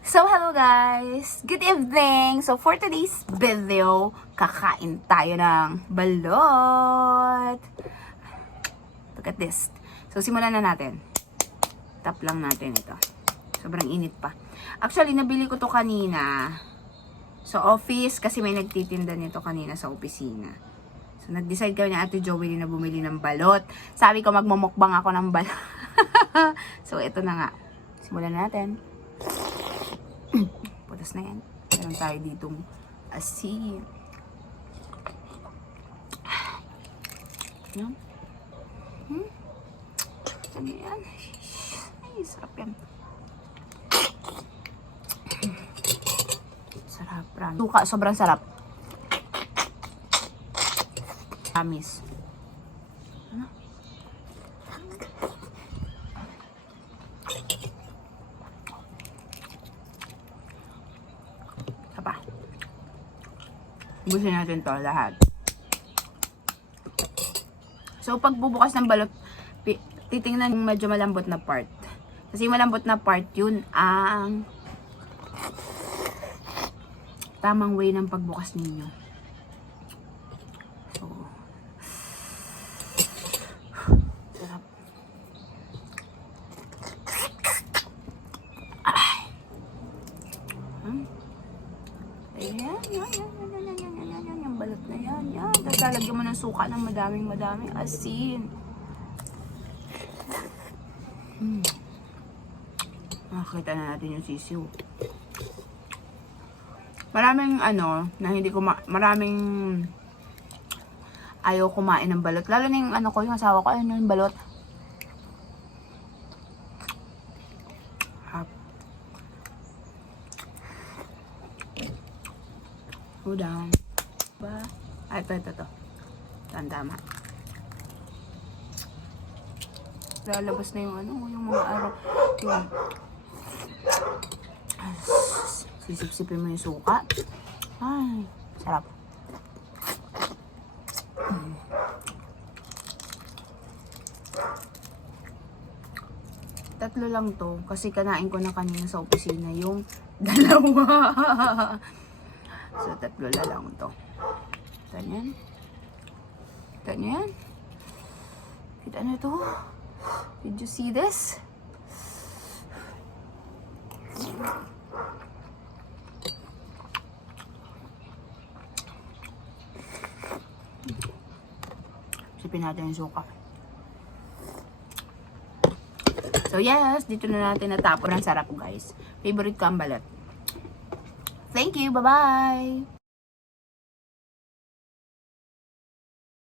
So, hello guys! Good evening! So, for today's video, kakain tayo ng balot. Look at this. So, simulan na natin. Tap lang natin ito. Sobrang init pa. Actually, nabili ko to kanina sa office kasi may nagtitinda nito kanina sa opisina. So, nag-decide kami ni Ate Joey na bumili ng balot. Sabi ko, magmumukbang ako ng balot. So, ito na nga. Simulan na natin. Putas na yan. Meron tayo ditong asin. Yan. Ano yan? Ay, sarap yan. Sarap. Suka, sobrang sarap. Amis. Ano? Pa. Ubusin natin to lahat. So, pag bubukas ng balot, titingnan yung medyo malambot na part. Kasi malambot na part, yun ang tamang way ng pagbukas ninyo. So, sarap. Ayan, yan, yung balot na yan, yan. Tapos lalagyan mo ng suka ng madaming asin. Makakita na natin yung sisiw. Maraming na hindi maraming ayaw kumain ng balot. Lalo na yung yung asawa ko, yung balot. Udang. Ba? Ay, ito. Tama. Lalabas na yung yung mga araw. Yun. Sisip-sipin mo yung suka. Ay, sarap. Tatlo lang to. Kasi kanain ko na kanina sa opisina yung dalawa. So, tatlo na lang to. Ganyan. Ganyan. Kita nyo to? Did you see this? Sipin natin yung suka. So, yes. Dito na natin natapon. Ang sarap, guys. Favorite ko ang balot. Thank you. Bye-bye!